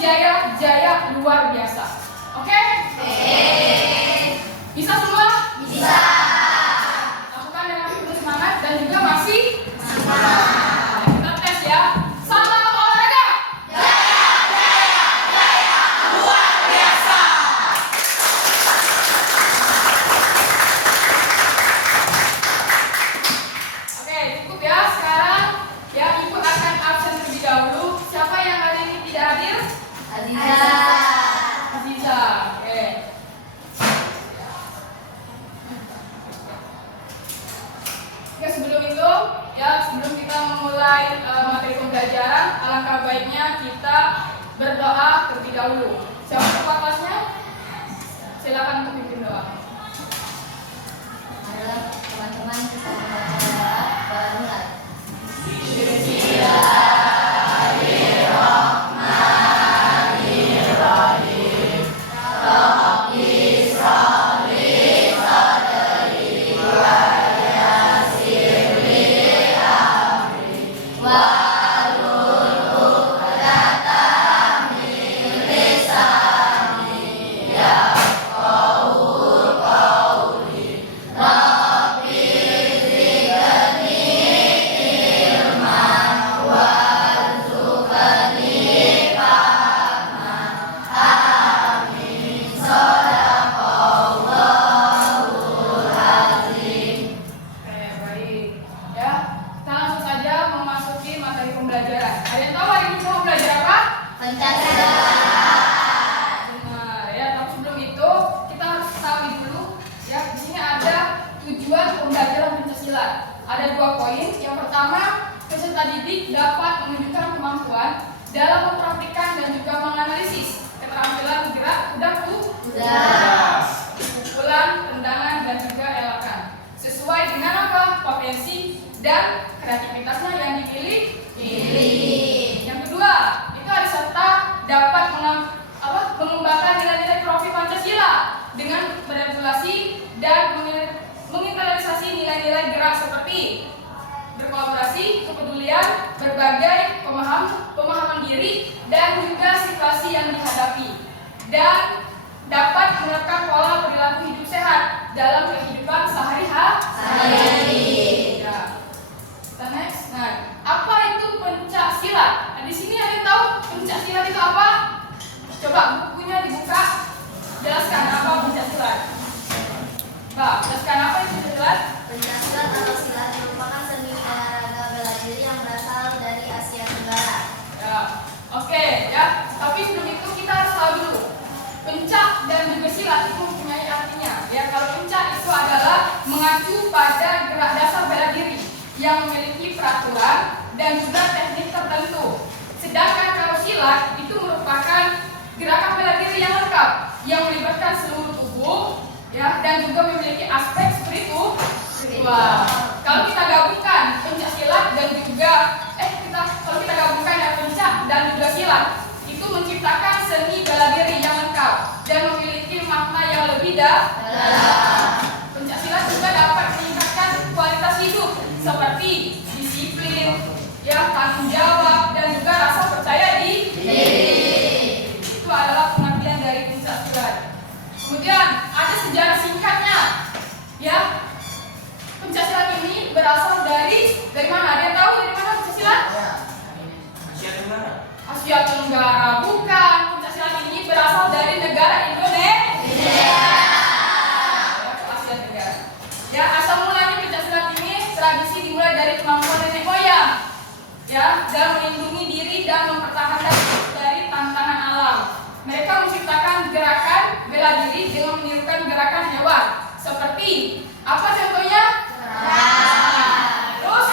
jaya luar biasa. Oke? Bisa semua? Bisa. Lakukan dengan penuh semangat dan juga masih semangat. Kita tes ya. Salam olahraga. Jaya luar biasa. Oke, cukup ya. Sekarang ya Ibu akan absen terlebih dahulu. Siapa yang hari ini tidak hadir? Aziza. Oke. Oke, sebelum itu ya, sebelum kita memulai materi pembelajaran, alangkah baiknya kita berdoa terlebih dahulu. Siapa ketua kelasnya? Silakan untuk pimpin doa. Ayo teman-teman kita membaca doa mulai. Ada 2 poin. Yang pertama, peserta didik dapat menunjukkan kemampuan dalam mempraktikkan dan juga menganalisis keterampilan gerak kuda, pukulan, tendangan, dan juga elakan sesuai dengan apa? Potensi dan kreativitasnya yang dipilih. Yang kedua, itu ada serta dapat mengembangkan nilai-nilai profil Pancasila dengan beradaptasi dan menginternalisasi nilai-nilai gerak seperti berkolaborasi, kepedulian, berbagai pemahaman diri, dan juga situasi yang dihadapi, dan dapat menerapkan pola perilaku hidup sehat dalam kehidupan sehari-hari. Ya. Kita next. Nah, apa itu pencak silat? Nah, di sini ada yang tahu pencak silat itu apa? Coba bukunya dibuka. Jelaskan apa pencak silat. Mbak, jelaskan apa itu pencak silat? Pencak silat atau silat merupakan seni olahraga bela diri yang berasal dari Asia Tenggara. Ya. Oke, ya. Tapi sebelum itu kita harus tahu dulu. Pencak dan juga silat itu mempunyai artinya. Ya, kalau pencak itu adalah mengacu pada gerak dasar bela diri yang memiliki peraturan dan juga teknik tertentu. Sedangkan kalau silat itu merupakan gerakan bela diri yang lengkap yang melibatkan seluruh tubuh, ya, dan juga memiliki aspek spiritual. Kalau kita gabungkan pencak silat dan juga kalau kita gabungkan ya pencak dan juga silat, itu menciptakan seni bela diri yang lengkap dan memiliki makna yang lebih dalam. Pencak silat juga dapat meningkatkan kualitas hidup seperti disiplin, ya, tanggung jawab, dan juga rasa percaya diri. Itu adalah pengertian dari pencak silat. Kemudian ada sejarah singkatnya, ya. Pencak silat ini berasal dari mana? Ada yang tahu dari mana pencak silat? Asia Tenggara. Asia Tenggara. Bukan. Pencak silat ini berasal dari negara Indonesia. Asia Tenggara. Ya, asal mulanya pencak silat ini tradisi dimulai dari kemampuan nenek moyang, ya, dalam melindungi diri dan mempertahankan dari tantangan alam. Mereka menciptakan gerakan bela diri dengan menirukan gerakan hewan. Seperti apa contohnya? Terus?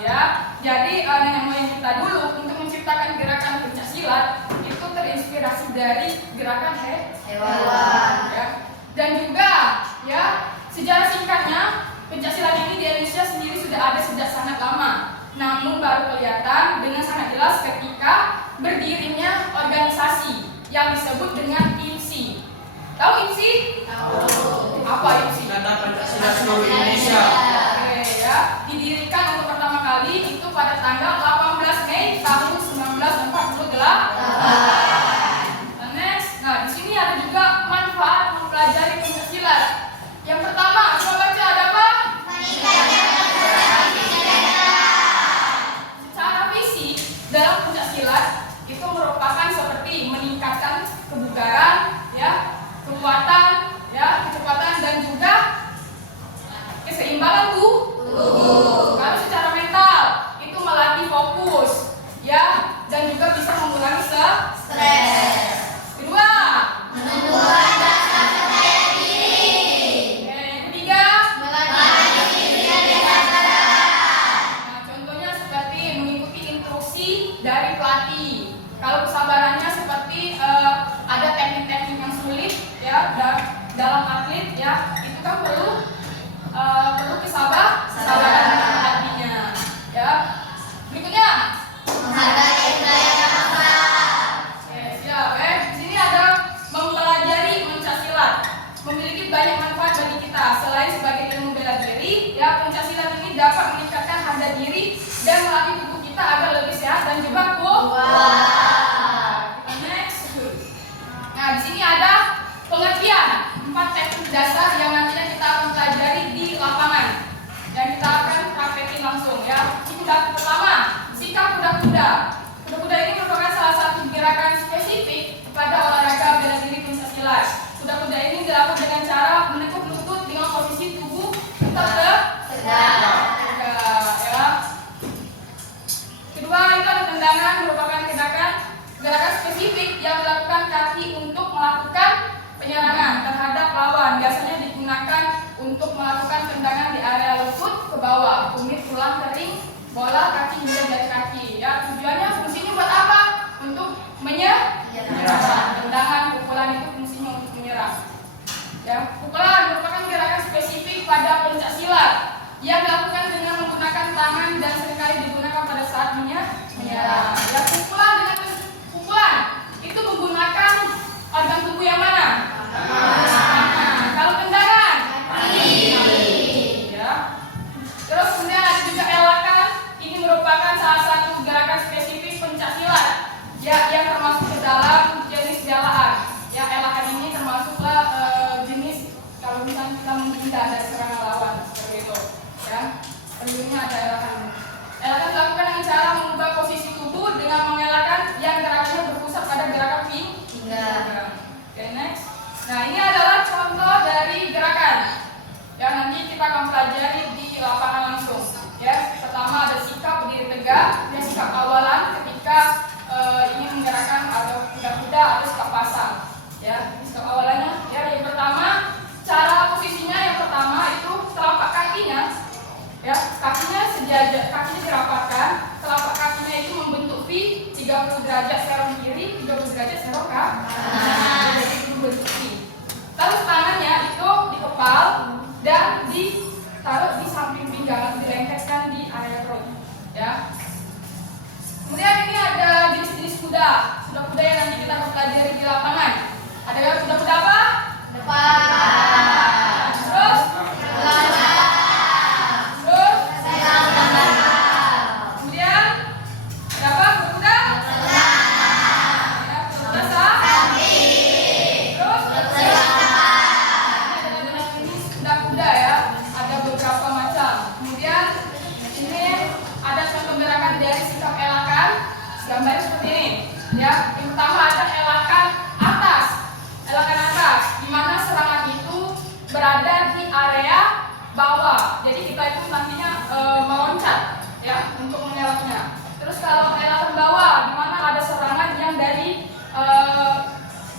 Ya. Jadi nenek moyang kita dulu untuk menciptakan gerakan pencak silat itu terinspirasi dari gerakan hewan. Ya. Dan juga, ya, sejarah singkatnya pencak silat ini di Indonesia sendiri sudah ada sejak sangat lama. Namun baru kelihatan dengan sangat jelas ketika berdirinya organisasi yang disebut dengan IMSI. Tahu IMSI? Tahu. Apa IMSI? Ikatan Pancasila Seluruh Indonesia. Oke, ya. Didirikan untuk pertama kali kali itu pada tanggal 18 Mei tahun 1948. Next, nah di sini ada juga manfaat mempelajari pencaksilat. Yang pertama, coba baca ada apa? Secara fisik dalam pencaksilat itu merupakan seperti meningkatkan kebugaran, ya, kekuatan, ya, kecepatan dan juga keseimbangan tubuh. Kalau secara mental itu melatih fokus, ya, dan juga bisa mengurangi stres. Kedua, Membuat rasa percaya diri. yang ketiga, Melatih diri dengan sadar. nah, contohnya seperti mengikuti instruksi dari pelatih. Kalau kesabarannya seperti ada teknik-teknik yang sulit, ya, dalam atlet, ya, itu kan perlu kesabaran dari pelatihnya, ya. Berikutnya, Menghargai budaya yang lokal. oke, siap. Di sini ada mempelajari pencaksilat. Memiliki banyak manfaat bagi kita. Selain sebagai ilmu bela diri, ya, pencaksilat ini dapat meningkatkan harga diri dan melatih tubuh kita agar lebih sehat dan juga kuat. Kita next. Nah, di sini ada pengertian 4 teknik dasar yang nantinya kita akan pelajari di lapangan. Dan kita akan praktekin langsung, ya. Sikap pertama, sikap kuda-kuda. Kuda-kuda ini merupakan salah satu gerakan spesifik pada olahraga bela diri pencaksilat. Kuda-kuda ini dilakukan dengan cara menekuk lutut dengan posisi tubuh tetap tegak, ya. Kedua, itu ada tendangan, merupakan gerakan spesifik yang dilakukan kaki untuk melakukan penyerangan terhadap lawan. Biasanya digunakan untuk melakukan tendangan di area lutut ke bawah, tumit, tulang kering, bola kaki hingga jari kaki. Ya, tujuannya fungsinya buat apa? Untuk menyerang. Tendangan, pukulan itu fungsinya untuk menyerang. Ya, pukulan merupakan gerakan spesifik pada pencaksilat yang dilakukan dengan menggunakan tangan dan seringkali digunakan pada saat menyerang. Ya, pukulan itu menggunakan organ tubuh yang mana? Kalau tendangan, ya. Terus kemudian ada juga elakan. Ini merupakan salah satu gerakan spesifik pencaksilat, ya, yang termasuk ke dalam jenis jalaan. Ya, elakan ini termasuklah jenis kalau misalnya kita menghindar dari serangan lawan seperti itu. Ya, perlunya ada elakan. Elakan dilakukan dengan cara mengubah posisi tubuh dengan mengelakkan yang gerakannya berpusat pada gerakan pinggang. Oke, next. Nah, ini adalah contoh dari gerakan yang nanti kita akan pelajari di lapangan langsung. Ya, pertama ada sikap berdiri tegak, ya, sikap awalan ketika ingin menggerakkan atau kuda-kuda atau sikap pasang. Ya, sikap awalannya, ya, yang pertama cara posisinya yang pertama itu telapak kakinya, ya, kakinya sejajar, kakinya dirapatkan, telapak kakinya itu membentuk V 30 derajat serong kiri, 30 derajat serong kanan. Jadi itu bentuk V. Terus tangannya itu dikepal dan ditaruh di samping pinggang atau dilengketkan di area perut, ya. Kemudian ini ada jenis-jenis kuda yang nanti kita akan pelajari di lapangan. Ada kuda-kuda apa? Depan. Terus, Belakang. terus, Belakang. kemudian ada apa? Kuda-kuda? Ya, kuda-kuda Samping. terus, ada jenis kuda-kuda, ya. Ada beberapa macam. Kemudian ini ada contoh gerakan dari sikap elakan. Gambarnya seperti ini, ya. Yang pertama ada elakan atas, di mana serangan itu berada di area bawah. Jadi kita itu nantinya meloncat, ya, untuk mengelaknya. Terus kalau elakan bawah, di mana ada serangan yang dari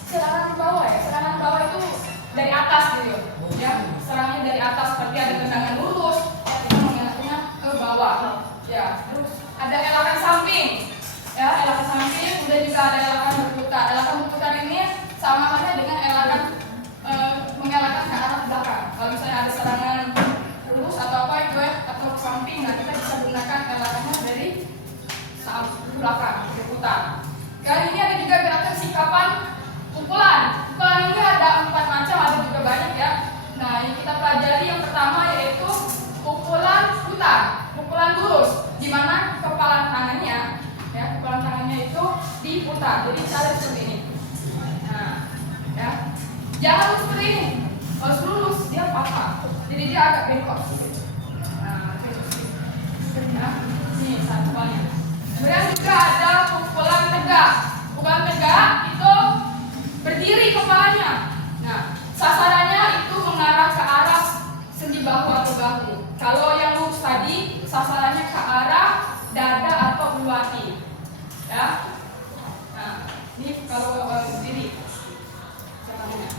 serangan bawah, ya. Serangan bawah itu dari atas gitu, ya. Serangannya dari atas seperti ada tendangan lurus, ya, kita mengelaknya ke bawah. Ya, terus ada elakan samping. Ya, elakan samping, kemudian juga ada elakan berputar. Elakan berputar ini sama halnya dengan elakan mengelakkan ke arah belakang. Kalau misalnya ada serangan lurus atau apa itu, ya, atau ke samping, nah kita bisa gunakan elakannya dari belakang, berputar. Dan ini ada juga gerakan sikapan pukulan. Pukulan ini ada 4 macam, ada juga banyak, ya. Nah, yang kita pelajari yang pertama yaitu pukulan putar, pukulan lurus, di mana diputar. Jadi cara seperti ini. Nah, ya. Jangan seperti ini. Harus lurus, dia patah. Jadi dia agak bengkok sedikit. Nah, bengkok sedikit. Nah, ini satu pukulannya. Kemudian juga ada pukulan tegak. Pukulan tegak itu berdiri kepalanya. Nah, sasarannya itu mengarah ke arah sendi bahu atau bahu. Kalau yang lurus tadi, sasarannya ke arah dada atau ulu hati. Ya. Nah, ini kalau berdiri. Caranya.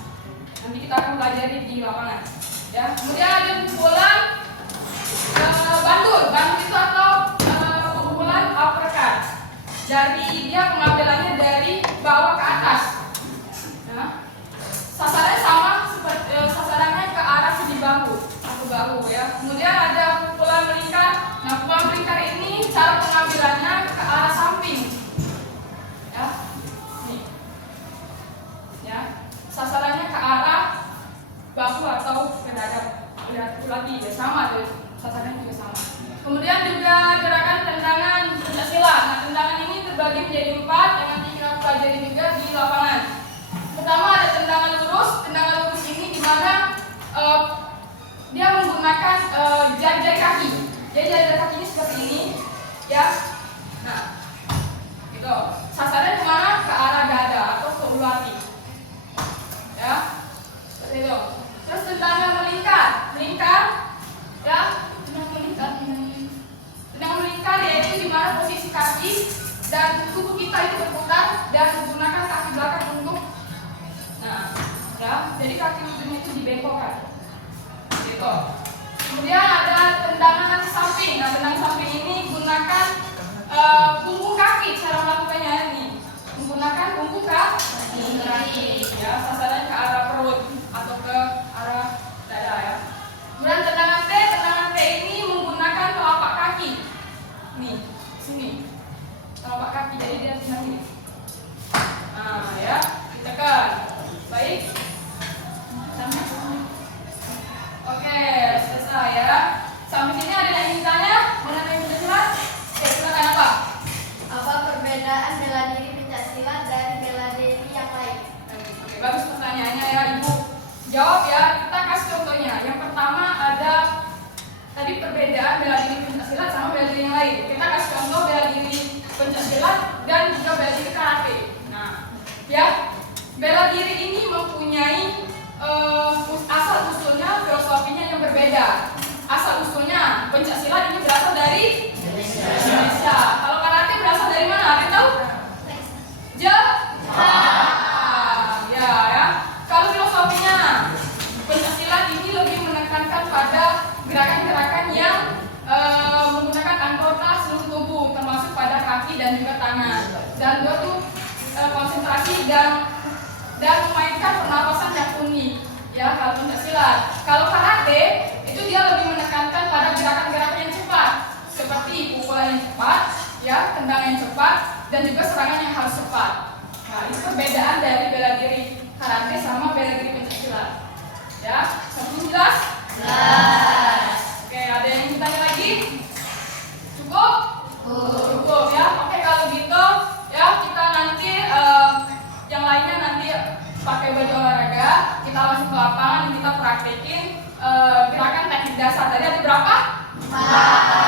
Nanti kita akan pelajari di lapangan. Ya. Kemudian ada pukulan bandul. Bandul itu atau pukulan uppercut. Dari dia pengambilannya dari bawah ke atas. Nah, sasarannya sama seperti sasarannya ke arah sendi bahu atau bahu ya. Kemudian ada pukulan melingkar. Nah, pukulan melingkar ini cara pengambilannya ke arah samping. Ya. Nih. Ya. Sasarannya ke arah bahu atau ke dada. Lihat lagi ya sama tuh. Sasarannya juga sama. Kemudian juga gerakan tendangan pencak-silat. Nah, tendangan ini terbagi menjadi 4 yang nanti kita pelajari juga di lapangan. Pertama ada tendangan lurus. Tendangan lurus ini di mana dia menggunakan jari-jari kaki. Jadi jari-jari kaki ini seperti ini, ya. Nah, gitu. Sasarannya kemana? Ke arah dada atau ke ulu hati, ya. Seperti itu. Terus tendangan melingkar, ya. Tendangan melingkar yaitu di mana posisi kaki dan tubuh kita itu berputar dan menggunakan kaki belakang untuk, nah, ya. Jadi kaki ujungnya itu dibengkokkan. Gitu. Kemudian ada tendangan samping. Nah, tendangan samping ini gunakan punggung kaki. Cara melakukannya ini menggunakan punggung kaki. Ya, sasarannya ke arah perut atau ke arah dada ya. Kemudian tendangan T ini menggunakan telapak kaki. Nih, sini. Telapak kaki. Jadi dia tendang ini. Nah, ya, ditekan. Baik. Oke, selesai ya. Sampai sini ada yang ingin ditanya mengenai pencaksilat? Oke, silakan apa? Apa perbedaan bela diri pencaksilat dari bela diri yang lain? Oke, bagus pertanyaannya ya, Ibu. Jawab ya, kita kasih contohnya. Yang pertama ada tadi perbedaan bela diri pencaksilat sama bela diri yang lain. Kita kasih contoh bela diri pencaksilat dan juga bela diri karate. Nah, ya, bela diri ini mempunyai asal usulnya, filosofinya yang berbeda. Asal usulnya pencaksilat ini berasal dari Indonesia. Kalau karate berasal dari mana? Ada yang tahu? Jepang. Ya. Kalau filosofinya pencaksilat ini lebih menekankan pada gerakan-gerakan yang menggunakan anggota seluruh tubuh, termasuk pada kaki dan juga tangan. Dan butuh konsentrasi dan memainkan pernapasan yang unik. Ya, kalau pencaksilat. Kalau karate itu dia lebih menekankan pada gerakan-gerakan yang cepat, seperti pukulan yang cepat, ya, tendangan yang cepat, dan juga serangan yang harus cepat. Nah, itu perbedaan dari bela diri karate sama bela diri pencaksilat. Ya, sebelum jelas? Jelas. Oke, ada yang ditanya lagi? Cukup? Cukup ya. Oke, kalau gitu ya kita nanti yang lainnya nanti pakai baju olahraga, kita langsung ke lapangan, kita praktekin gerakan teknik dasar. Tadi ada berapa? 4.